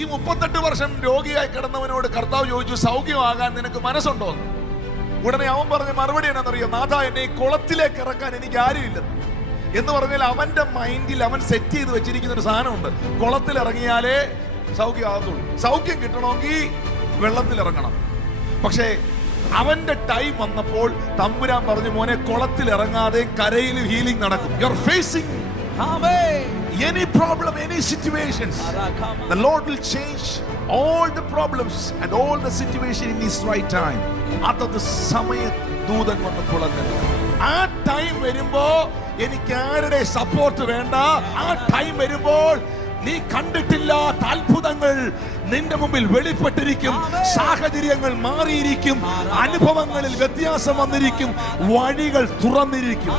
ഈ 38 വർഷം രോഗിയായി കിടന്നവനോട് കർത്താവ് ചോദിച്ചു, സൗഖ്യമാകാൻ നിനക്ക് മനസ്സുണ്ടോ? ഉടനെ അവൻ പറഞ്ഞ മറുപടി എന്നാണെന്നറിയോ? നാഥ, എന്നെ ഈ കുളത്തിലേക്ക് ഇറക്കാൻ എനിക്ക് ആരുമില്ലെന്ന്. എന്ന് പറഞ്ഞാൽ അവന്റെ മൈൻഡിൽ അവൻ സെറ്റ് ചെയ്ത് വെച്ചിരിക്കുന്ന ഒരു സാധനമുണ്ട്. കുളത്തിൽ ഇറങ്ങിയാലേ സൗഖ്യമാകത്തുള്ളൂ. സൗഖ്യം കിട്ടണമെങ്കിൽ വെള്ളത്തിൽ ഇറങ്ങണം. പക്ഷേ അവന്റെ ടൈം വന്നപ്പോൾ തമ്പുരാൻ പറഞ്ഞു, മോനെ, കുളത്തിൽ ഇറങ്ങാതെ കരയിൽ ഹീലിംഗ് നടക്കും. You are facing any problem, any situations, the Lord will change all the problems and all the situation in His right time. അതത് സമയത്ത് ദൂതൻ വന്ന് കുളത്തിൽ. ആ ടൈം വരുമ്പോ എനിക്ക് ആരുടെ സപ്പോർട്ട് വേണ്ട. ആ ടൈം വരുമ്പോൾ നീ കണ്ടിട്ടില്ലാത്ത അത്ഭുതങ്ങൾ നിന്റെ മുമ്പിൽ വെളിപ്പെട്ടിരിക്കും. സാഹചര്യങ്ങൾ മാറിയിരിക്കും. അനുഭവങ്ങളിൽ വ്യത്യാസം വന്നിരിക്കും. വഴികൾ തുറന്നിരിക്കും.